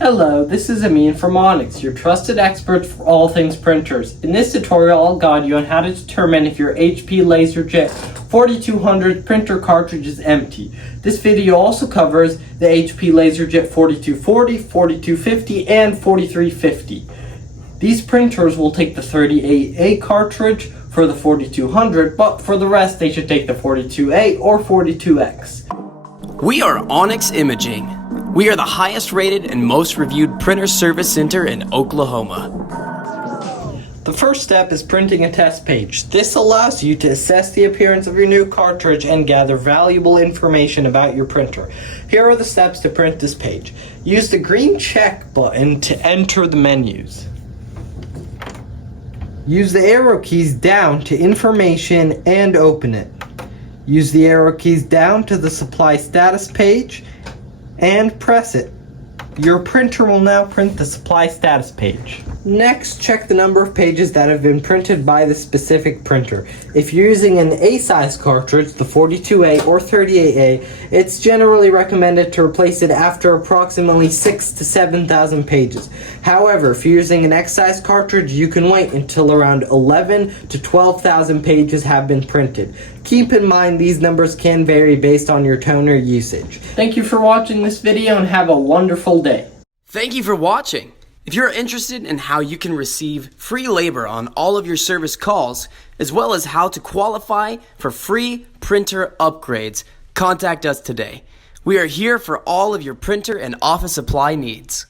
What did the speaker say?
Hello, this is Amin from Onyx, your trusted expert for all things printers. In this tutorial, I'll guide you on how to determine if your HP LaserJet 4200 printer cartridge is empty. This video also covers the HP LaserJet 4240, 4250, and 4350. These printers will take the 38A cartridge for the 4200, but for the rest they should take the 42A or 42X. We are Onyx Imaging. We are the highest rated and most reviewed printer service center in Oklahoma. The first step is printing a test page. This allows you to assess the appearance of your new cartridge and gather valuable information about your printer. Here are the steps to print this page. Use the green check button to enter the menus. Use the arrow keys down to information and open it. Use the arrow keys down to the supply status page and press it. Your printer will now print the supply status page. Next, check the number of pages that have been printed by the specific printer. If you're using an A-size cartridge, the 42A or 38A, it's generally recommended to replace it after approximately 6,000 to 7,000 pages. However, if you're using an X-size cartridge, you can wait until around 11,000 to 12,000 pages have been printed. Keep in mind these numbers can vary based on your toner usage. Thank you for watching this video and have a wonderful day. Thank you for watching. If you're interested in how you can receive free labor on all of your service calls, as well as how to qualify for free printer upgrades, contact us today. We are here for all of your printer and office supply needs.